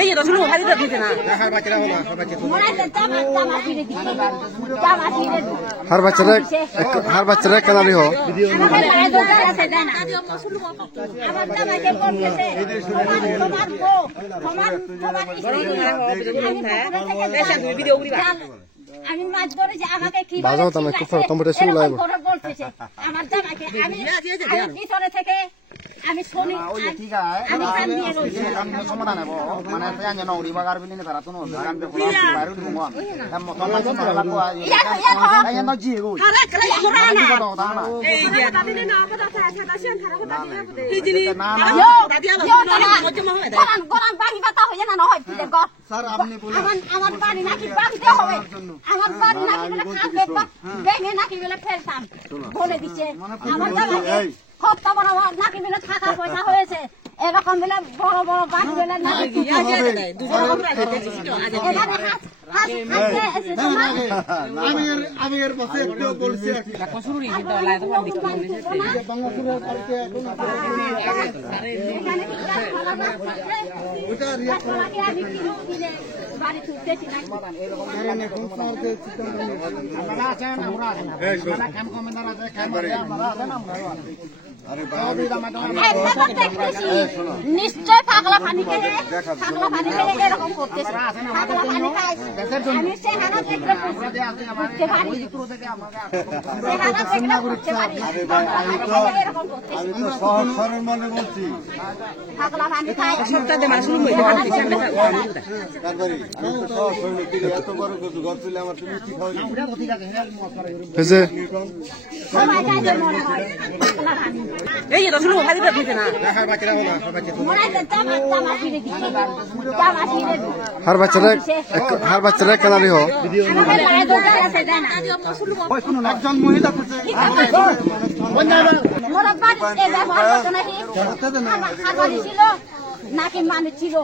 এই এটা শুরু হারি তো দিতে না হার বাচ্চারা কানারি হো আমি মাছ ধরে যে আমাকে কি বাজাও তো না কুফর কম্পিটিশন লাইভ বলতেছে আমার জামাইকে আমি ভিতরে থেকে আমি শুনি ঠিক আছে আমি কান দিয়ে রইছি আমি সমাধান নেব মানে তাই জানো ওরি বাগার বিনি না তারা তো না গান বে বলা বাইরে দিব মন এম মত না না লাগো আই এন্ড জি গো আরে কলে কোরআনা এই যে দাদি না কথা আছে দাদি আন্ধারা কথা দিয়ে বলে এই জিনি না দাদি আমার কোরআন বাড়ি বাতা হই না হয় কি দেখো স্যার আপনি বলেন আমার বাড়ি নাকি বাঁধতে হবে আমার বাড়ি নাকি বলে খাবে বেঙে নাকি বলে ফেলতাম বলে দিছে আমার জামাইকে কত বড় নাকি বলে টাকা পয়সা হয়েছে এরকম বলে বড় বড় বাড়ি বলে নাকি আমি এর পাশে একটু বলছি শুরুই কিন্তু লাইভ বাড়ি ছুটতেছি না নিশ্চয় পাগলা পানি খেলে এরকম করতেছে পাগলা পানি খায় আমি সেখানে দেখলে বুঝতে পারি এরকম করতেছে মনে বলছি পাগলা পানি খায় সপ্তাহে মাস শুরু হয়ে এত বড় ঘর তুলে আমার তুমি কি খাওয়াই এই এটা শুরু হারি তো দিতে না হার বাচ্চারা কানারি হো একজন মহিলা নাকি মানুষ ছিল